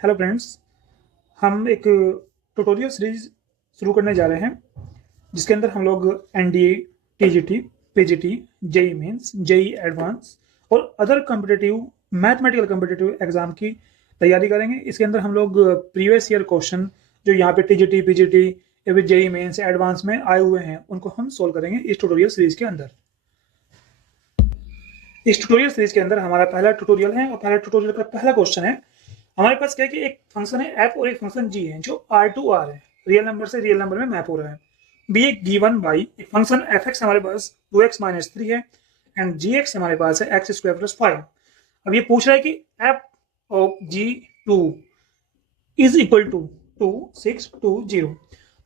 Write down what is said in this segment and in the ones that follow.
Hello friends, हम एक tutorial series शुरू करने जा रहे हैं जिसके अंदर हम लोग NDA, TGT, PGT, JEE mains, JEE advance और other competitive mathematical competitive exam की तैयारी करेंगे। इसके अंदर हम लोग प्रीवियस ईयर क्वेश्चन जो यहाँ पे टीजीटी, पीजीटी या फिर जेई मेंस एडवांस में आए हुए हैं उनको हम सोल्व करेंगे इस ट्यूटोरियल सीरीज के अंदर। इस ट्यूटोरियल सीरीज के अंदर हमारा पहला ट्यूटोरियल है और पहला ट्यूटोरियल का पहला क्वेश्चन है। हमारे पास क्या है कि एक फंक्शन है एफ और एक फंक्शन जी है जो आर टू आर है, रियल नंबर से रियल नंबर में मैप हो रहा है। बी एक गिवन बाई एक फंक्शन एफ एक्स हमारे पास 2x-3 है एंड जी एक्स हमारे पास है x² + 5। अब ये पूछ रहा है कि F of G two is equal to 2, 6, 2, 0।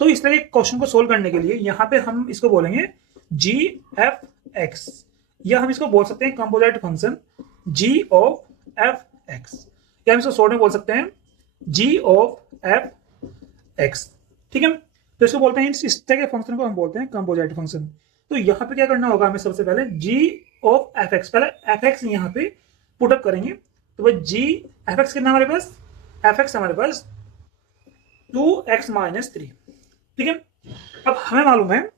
तो इस तरह के क्वेश्चन को सोल्व करने के लिए यहाँ पे हम इसको बोलेंगे जी एफ एक्स, या हम इसको बोल सकते हैं composite function G of F X, या हम इसको शॉर्ट में बोल सकते हैं जी ऑफ एफ एक्स। ठीक है, तो इसको बोलते हैं, इस तरह के फंक्शन को हम बोलते हैं कंपोजिट फंक्शन। तो यहाँ पे क्या करना होगा हमें, सबसे पहले जी ऑफ एफ एक्स, पहले एफ एक्स यहाँ पे पुटअप करेंगे। तो भाई जी एफ एक्स कितना हमारे पास, एफ एक्स हमारे पास 2x-3। ठीक है, अब हमें मालूम है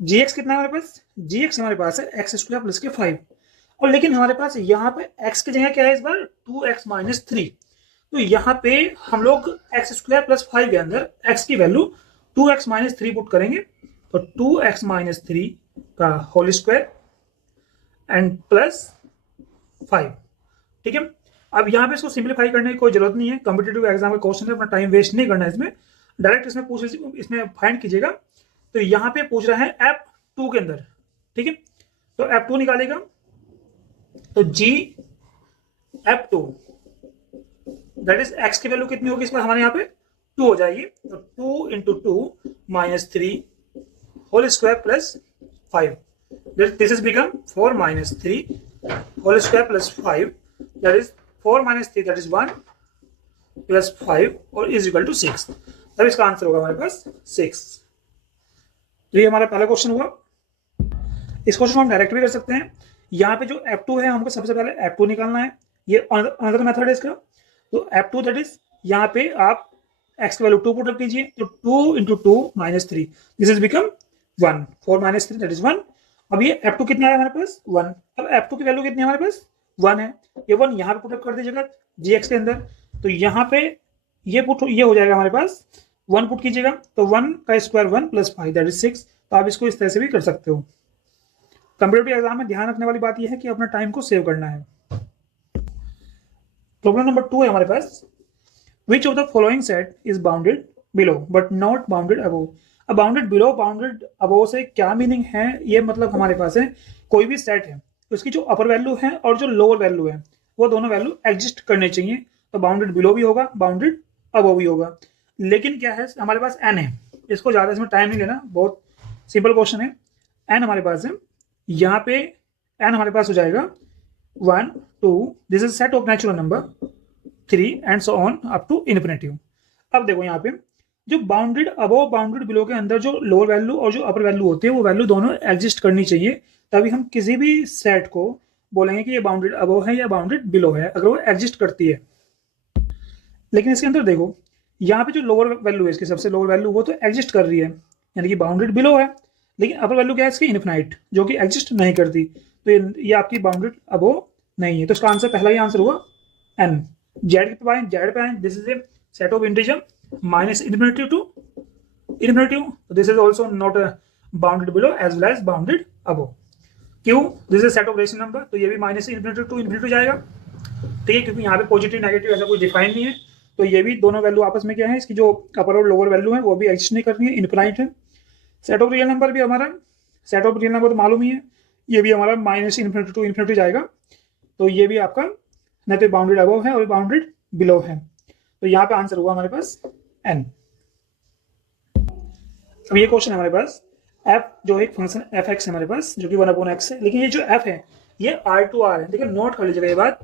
जी एक्स कितना है हमारे पास, जी एक्स हमारे पास है x² + 5, और लेकिन हमारे पास यहाँ पे x की जगह क्या है इस बार 2x-3। तो यहाँ पे हम लोग x² + 5 के अंदर x की वैल्यू 2x-3 पुट करेंगे, तो 2x-3 का होल स्क्वायर एंड प्लस 5। ठीक है, अब यहाँ पे इसको सिंप्लीफाई करने की कोई जरूरत नहीं है, कॉम्पिटिटिव एग्जाम का क्वेश्चन है, अपना टाइम वेस्ट नहीं करना है इसमें, डायरेक्ट इसमें फाइंड कीजिएगा। तो यहाँ पे पूछ रहा है F2 के अंदर। ठीक है, तो F2 निकालेगा, तो जी F2 दैट इज x की वैल्यू कितनी होगी इस पर हमारे यहाँ पे 2 हो जाएगी, तो 2 × 2 - 3 whole square plus 5, this is become 4 - 3 whole square plus 5, that is 4 - 3 that is 1 plus 5 और इज इक्वल टू 6। तब इसका आंसर होगा हमारे पास 6। तो ये हमारा पहला क्वेश्चन हुआ। इस क्वेश्चन को हम डायरेक्ट भी कर सकते हैं। यहाँ पे जो F2 है हमको सबसे पहले F2 निकालना है, ये अनदर मेथड है इसका। तो F2 दैट इज यहाँ पे आप x की वैल्यू 2 पुट कीजिए, तो 2 × 2 - 3 this is become 1, 4 - 3 that is 1। अब ये F2 कितना है हमारे पास 1। अब F2 की वैल्यू कितनी है हमारे पास 1 है, ये 1 यहाँ पे पुट कर दीजिएगा gx के अंदर। तो यहाँ पे ये हो जाएगा हमारे पास 1 पुट कीजिएगा, तो 1 का स्क्वायर 1 + 5 दैट इज 6। तो आप इसको इस तरह से भी कर सकते हो। कंप्यूटर एग्जाम में ध्यान रखने वाली बात यह है कि अपना टाइम को सेव करना है। प्रॉब्लम नंबर 2 है हमारे पास, which of the following set is bounded below but not bounded above. अब बाउंडेड बिलो बाउंडेड अबोव से क्या मीनिंग है, ये मतलब हमारे पास है कोई भी सेट है तो उसकी जो अपर वैल्यू है और जो लोअर वैल्यू है वो दोनों वैल्यू एग्जिस्ट करने चाहिए। तो बाउंडेड बिलो भी होगा, बाउंडेड अबोव भी होगा। लेकिन क्या है हमारे पास n है, इसको ज्यादा इसमें टाइम नहीं लेना, बहुत सिंपल क्वेश्चन है। n हमारे पास है, यहाँ पे n हमारे पास हो जाएगा 1, 2, this is set of natural number 3 and so on up to infinity. अब देखो यहाँ पे जो बाउंडेड अबोव बाउंडेड बिलो के अंदर जो लोअर वैल्यू और जो अपर वैल्यू होती है वो वैल्यू दोनों एग्जिस्ट करनी चाहिए, तभी हम किसी भी सेट को बोलेंगे कि ये बाउंडेड अबोव है या बाउंडेड बिलो है, अगर वो एग्जिस्ट करती है। लेकिन इसके अंदर देखो यहाँ पे जो लोअर वैल्यू है, इसकी सबसे लोअर वैल्यू वो तो एग्जिस्ट कर रही है, यानी कि बाउंडेड बिलो है। लेकिन अपर वैल्यू क्या है इसकी, इनफिनाइट, जो कि एग्जिस्ट नहीं करती, तो ये आपकी बाउंडेड अबोव नहीं है। तो इसका आंसर पहला ही आंसर हुआ n। जेड पे आए, this is a set of integer -∞ to infinity, this is also not bounded below as well as bounded above. क्यों, this is set of rational number, तो ये भी -∞ टू इन्फिनिटी जाएगा। ठीक है, क्योंकि यहाँ पे पॉजिटिव नेगेटिव ऐसा कोई डिफाइन नहीं है, तो ये भी दोनों वैल्यू आपस में क्या है, इसकी जो अपर और लोअर वैल्यू है वो भी एग्जिस्ट नहीं करनी है, इनफिनाइट है। सेट ऑफ रियल नंबर भी हमारा, सेट ऑफ रियल नंबर तो मालूम ही है, ये भी हमारा -∞ टू इन्फिनिटी जाएगा, तो ये भी आपका न तो बाउंडेड अबव है और बाउंडेड बिलो है। तो यहाँ पे आंसर हुआ हमारे पास n। अब ये क्वेश्चन है हमारे पास, f जो एक फंक्शन f x है हमारे पास जो कि 1/x है, लेकिन ये जो f है ये R2R है। देखिए नोट कर लीजिएगा ये बात,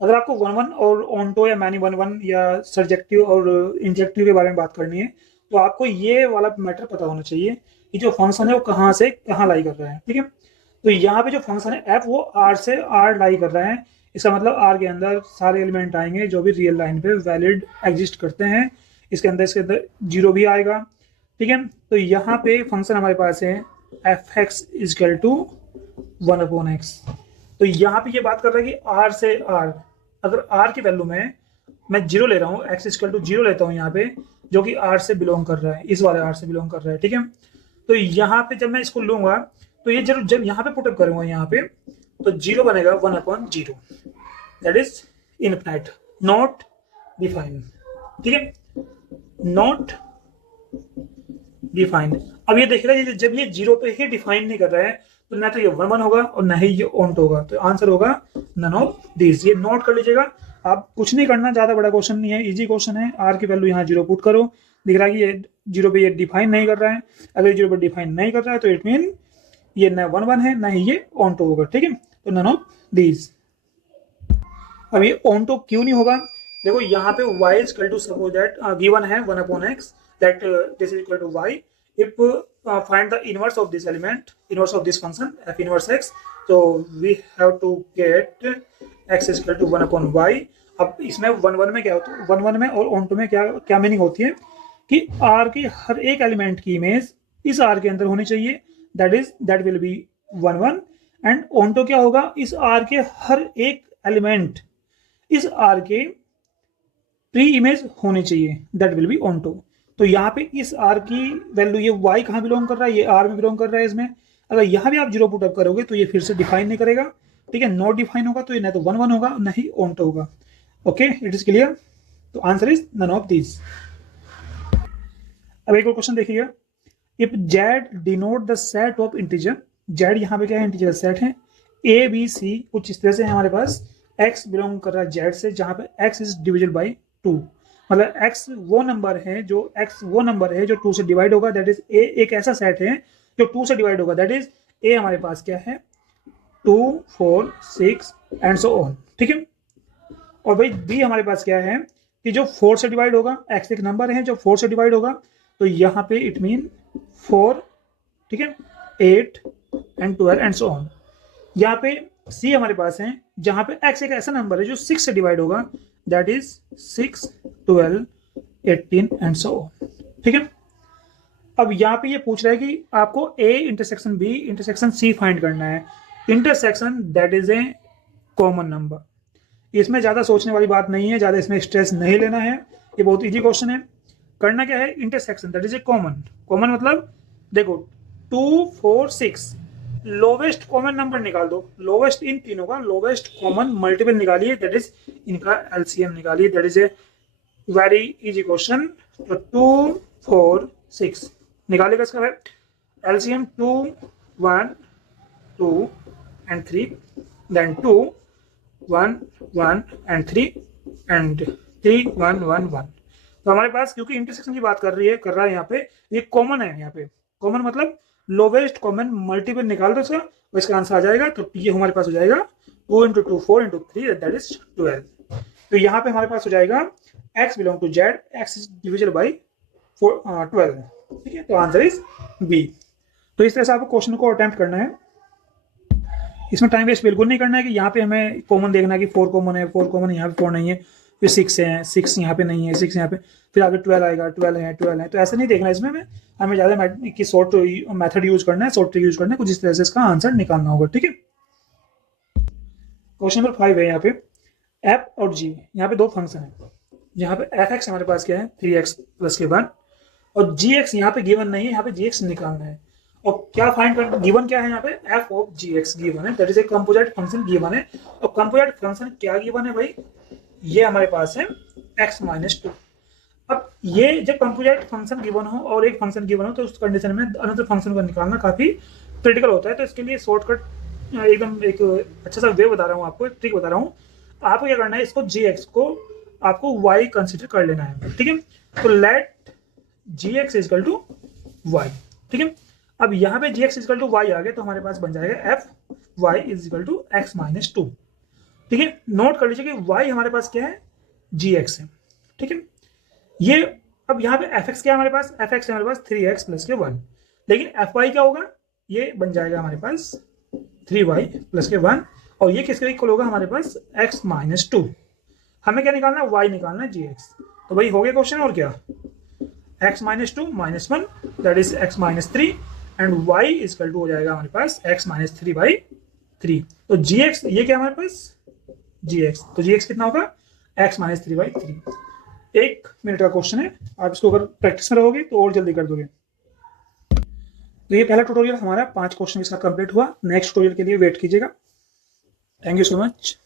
अगर आपको 1/1 और ऑनटो या मैनी 1/1 या सर्जेक्टिव और इंजेक्टिव के बारे में बात करनी है तो आपको ये वाला मैटर पता होना चाहिए कि जो फंक्शन है वो कहाँ से कहाँ लाई कर रहा है। ठीक है, तो यहाँ पे जो फंक्शन है f वो r से r लाई कर रहा है, इसका मतलब आर के अंदर सारे एलिमेंट आएंगे जो भी रियल लाइन पे वैलिड एग्जिस्ट करते हैं। इसके अंदर जीरो भी आएगा, ठीक है। तो यहाँ पे फंक्शन हमारे पास है F x is equal to 1/x। तो यहाँ पे ये बात कर रहा है कि आर से आर, अगर आर की वैल्यू में मैं जीरो ले रहा हूँ, एक्स इजकल टू जीरो लेता हूँ यहाँ पे, जो कि आर से बिलोंग कर रहा है, इस वाले आर से बिलोंग कर रहा है, ठीक है। तो यहाँ पे जब मैं इसको लूंगा तो ये जब यहाँ पे पुटअप करूंगा यहाँ पे, तो जीरो बनेगा 1/0, that is infinite, not defined, ठीक है, नॉट डिफाइंड। अब ये देख रहा है जब ये जीरो पे ही डिफाइन नहीं कर रहा है तो ना तो ये 1/1 होगा और ना ही ये ऑन्ट होगा, तो आंसर होगा नन ऑफ दिस। ये नोट कर लीजिएगा, आप कुछ नहीं करना, ज्यादा बड़ा क्वेश्चन नहीं है, इजी क्वेश्चन है। आर की वैल्यू यहाँ जीरो पुट करो, दिख रहा है कि ये जीरो पे ये डिफाइन नहीं कर रहा है। अगर जीरो पे डिफाइन नहीं कर रहा है तो इट मीन ये ना 1/1 है ना ही ये ऑन्टो होगा, ठीक है। तो नन ऑफ दीज। अब ये ऑन्टो क्यों नहीं होगा, देखो यहाँ पे y is equal to suppose that given है 1/x, that this is equal to y if find the inverse of this element, inverse of this function f inverse x, so we have to get x is equal to 1/y। अब इसमें 1/1 में क्या होता है, 1/1 में और on to में क्या क्या मीनिंग होती है कि r की हर एक एलिमेंट की इमेज इस r के अंदर होनी चाहिए, that will be 1/1। And onto क्या होगा, इस r के हर एक एलिमेंट इस r के प्री इमेज होनी चाहिए, that will be onto. तो यहाँ पे इस r की वैल्यू, ये y कहाँ बिलोंग कर रहा है, ये r में बिलोंग कर रहा है इसमें। अगर यहाँ भी आप जीरो पुटअप करोगे तो ये फिर से डिफाइन नहीं करेगा, ठीक है, नॉट डिफाइन होगा, तो ये ना तो 1/1 होगा ना ही ऑन्ट होगा। Okay, it is clear. तो answer is none of this. अब एक और क्वेश्चन देखिएगा, if Z denote the set of integer, Z यहाँ पे क्या है, इंटीजर सेट है, ए बी सी कुछ इस तरह से है हमारे पास, एक्स बिलोंग कर रहा है जेड से, जहां पे एक्स इज डिविजल बाई 2, मतलब x वो नंबर है जो 2 से डिवाइड होगा, दैट इज a एक ऐसा सेट है जो 2 से डिवाइड होगा, दैट इज a हमारे पास क्या है 2 4 6 एंड सो ऑन, ठीक है। और भाई b हमारे पास क्या है कि जो 4 से डिवाइड होगा, x एक नंबर है जो 4 से डिवाइड होगा, तो यहाँ पे इट मीन 4, ठीक है, 8 एंड 12 एंड सो ऑन। यहाँ पे c हमारे पास है जहां पे x एक ऐसा नंबर है जो 6 से डिवाइड होगा, that is 6 12 18 and so on, ठीक है। अब यहाँ पे ये पूछ रहा है कि आपको a intersection b intersection c find करना है। Intersection that is A common number, इसमें ज्यादा सोचने वाली बात नहीं है, ज्यादा इसमें स्ट्रेस नहीं लेना है, ये बहुत इजी क्वेश्चन है। करना क्या है, intersection that is A common, common मतलब देखो 2 4 6 लोवेस्ट कॉमन नंबर निकाल दो, लोवेस्ट इन तीनों का लोवेस्ट कॉमन मल्टीपल निकालिए, दैट इज इनका एलसीएम निकालिए, that is a very easy question. तो 2 4 6 निकालेगा इसका LCM 2 1 2 and 3, then 2 1 1 and 3 and 3 1 1 1। तो हमारे पास क्योंकि इंटरसेक्शन की बात कर रहा है यहाँ पे, ये कॉमन है, यहाँ पे कॉमन मतलब लोवेस्ट कॉमन मल्टीपल निकाल दो इसका, और इसका आंसर आ जाएगा। तो ये हमारे पास हो जाएगा 2 × 2 4 × 3 दैट इज 12। तो यहाँ पे हमारे पास हो जाएगा x belong to z, x is divisible by 12, ठीक है। तो आंसर इज बी। तो इस तरह से आपको क्वेश्चन को अटेम्प्ट करना है, इसमें टाइम वेस्ट बिल्कुल नहीं करना है कि यहाँ पे हमें कॉमन देखना है कि 4 कॉमन है, 4 कॉमन है, यहाँ पे 4 नहीं है, फिर 6 है, 6 यहाँ पे नहीं है, 6 यहाँ पे, फिर आगे 12 आएगा, 12 है, 12 है, तो ऐसा नहीं देखना है इसमें। हमें ज़्यादा की शॉर्ट मेथड यूज करना है, शॉर्ट ट्रिक यूज करना है, कुछ इस तरह से इसका आंसर निकालना होगा, ठीक है। क्वेश्चन नंबर 5 है यहाँ पे, एफ और जी, यहाँ पे दो फंक्शन है, यहाँ पे एफ एक्स हमारे पास क्या है 3x + के 1, और जी एक्स यहाँ पे गिवन नहीं है, यहाँ पे जी एक्स निकालना है। और क्या फाइंड करना, गिवन क्या है यहाँ पे f of g x given है, that is a composite function given है। और कंपोजिट फंक्शन क्या गिवन है भाई, ये हमारे पास है x - 2। अब ये जब कंपोजिट फंक्शन गिवन हो और एक फंक्शन गिवन हो तो उस कंडीशन में अनदर फंक्शन को निकालना काफी क्रिटिकल होता है। तो इसके लिए शॉर्टकट एकदम एक अच्छा सा वे बता रहा हूँ आपको, एक ट्रिक बता रहा हूँ। आपको क्या करना है, इसको जी एक्स को आपको y कंसिडर कर लेना है, ठीक है। तो let gx equal to y, ठीक है। अब यहाँ पे gx इक्वल टू y आ गया तो हमारे पास बन जाएगा f y equal to x - 2, ठीक है। नोट कर लीजिए कि y हमारे पास क्या है gx है, ठीक है। ये अब यहाँ पे fx क्या है हमारे पास, fx है हमारे पास 3x + के 1, लेकिन fy क्या होगा, ये बन जाएगा हमारे पास 3y + के 1, और ये किसके इक्वल होगा हमारे पास x माइनस 2। हमें क्या निकालना है, y निकालना है gx। तो भाई हो गया क्वेश्चन, और क्या, x minus 2 minus 1 that is x minus 3 and y equal to हो जाएगा हमारे पास x माइनस 3/3। तो gx ये क्या हमारे पास gx, तो gx कितना होगा x माइनस 3/3। 1 मिनट का क्वेश्चन है, आप इसको अगर प्रैक्टिस में रहोगे तो और जल्दी कर दोगे। तो ये पहला ट्यूटोरियल हमारा 5 क्वेश्चन के साथ कंप्लीट हुआ। नेक्स्ट ट्यूटोरियल के लिए वेट कीजिएगा। Thank you so much.